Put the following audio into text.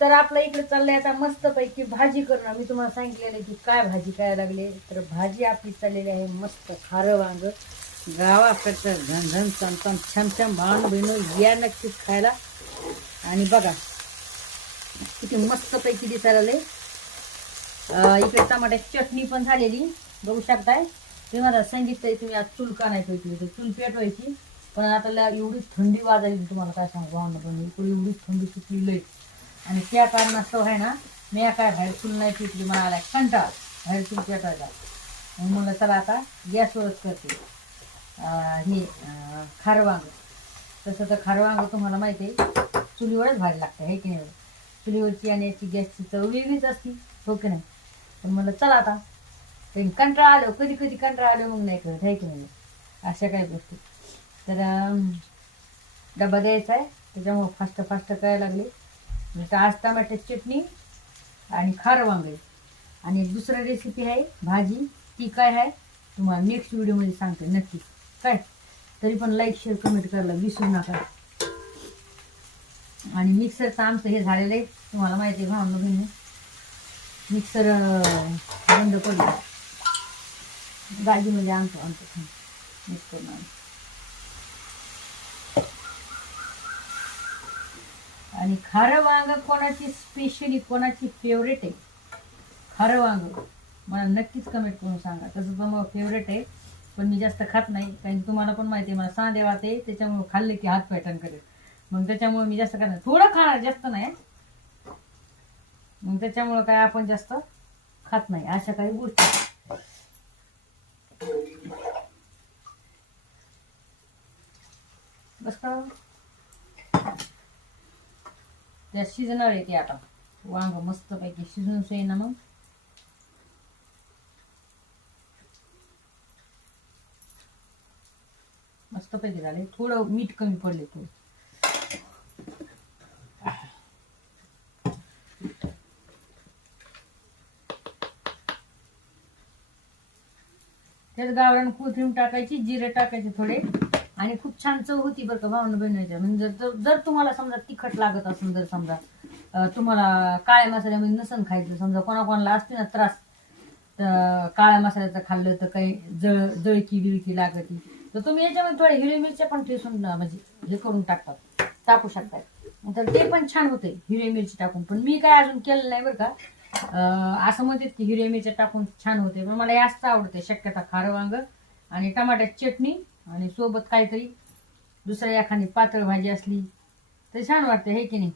तर आपल्या इकडे चाललंय आता मस्त पैकी भाजी करणं. मी तुम्हाला सांगितलेलं की काय भाजी करायला लागले. तर भाजी आपली चाललेली आहे मस्त खारं वांग. गावाकडचं झणझण चमचम छमछम भावून बहिणू या नक्कीच खायला. आणि बघा किती मस्त पैकी दिसायला लागले. इकडे टमाट्याची चटणी पण झालेली बघू शकताय. तुम्ही मला सांगितलंय तुम्ही आज चूल का नाही पेटली, तर चूल पेटवायची. पण आता एवढी थंडी वाजायची तुम्हाला काय सांगू भावना पण इकडे एवढी थंडी सुटली लई. आणि त्या कारणास्तव आहे ना मी काय बाहेर चूल नाही पेटली. मला आला कंटाळा बाहेर चूल पेटवायचा. मग म्हणलं चला आता गॅसवरच करते हे खारं वांग. तसं तर खारं वांग तुम्हाला माहिती आहे चुलीवरच भारी लागतं आहे की नाही. चुलीवरची आणि याची गॅसची चव वेगळीच असती हो की नाही. पण म्हणलं चला आता कंटाळा आलो, कधी कधी कंटाळा आलो मग नाही करत आहे की नाही अशा काही गोष्टी. तर डबा द्यायचा आहे त्याच्यामुळं फास्ट फास्ट करायला लागले. म्हणजे आज टमाट्याची चटणी आणि खारं वांग. आणि दुसरं रेसिपी आहे भाजी, ती काय आहे तुम्हाला नेक्स्ट व्हिडिओमध्ये सांगते नक्की काय. तरी पण लाईक शेअर कमेंट करायला विसरू नका. आणि मिक्सरचं आमचं हे झालेलं आहे तुम्हाला माहिती आहे भावना बहिणी. मिक्सर बंद पडलं गाडीमध्ये आणतो मिक्स करून आणतो. आणि खारं वांग कोणाची स्पेशली कोणाची फेवरेट आहे खारं वांग मला नक्कीच कमेंट करून सांगा. तसं तर मग फेवरेट आहे पण मी जास्त खात नाही कारण तुम्हाला पण माहिती आहे मला सांधे वाते त्याच्यामुळे खाल्ले की हात पॅटर्न करेल. मग त्याच्यामुळे मी जास्त खात नाही, थोडं खाणार जास्त नाही. मग त्याच्यामुळं काय आपण जास्त खात नाही अशा काही गोष्टी. बस का त्या शिजणार आहे ते आता वांग मस्त पैकी शिजून सोय ना. मग मस्त पैकी झाले. थोडं मीठ कमी पडले थोडं. त्यात गावरान कोथिंबीर टाकायची, जिरे टाकायचे थोडे. आणि खूप छान चव होती बरं का भावना बनवायच्या. म्हणजे जर तुम्हाला समजा तिखट लागत असेल, जर समजा तुम्हाला काळ्या मसाल्यामध्ये नसन खायचं, समजा कोणाकोणाला असते ना त्रास तर काळ्या मसाल्याचं खाल्लं तर काही जळकी बिळकी लागती, तर तुम्ही याच्यामध्ये थोड्या हिरवी मिरच्या पण ठेसून म्हणजे हे करून टाकू शकता. तर ते पण छान होते हिरवी मिरची टाकून. पण मी काय अजून केलं नाही बरं का. असं म्हणतात की हिरव्या मिरच्या टाकून छान होते पण मला जास्त आवडते शक्यता खारं वांग आणि टमाट्याची चटणी आणि सोबत काहीतरी दुसऱ्या एखादी पातळ भाजी असली तर छान वाटते हे की नाही.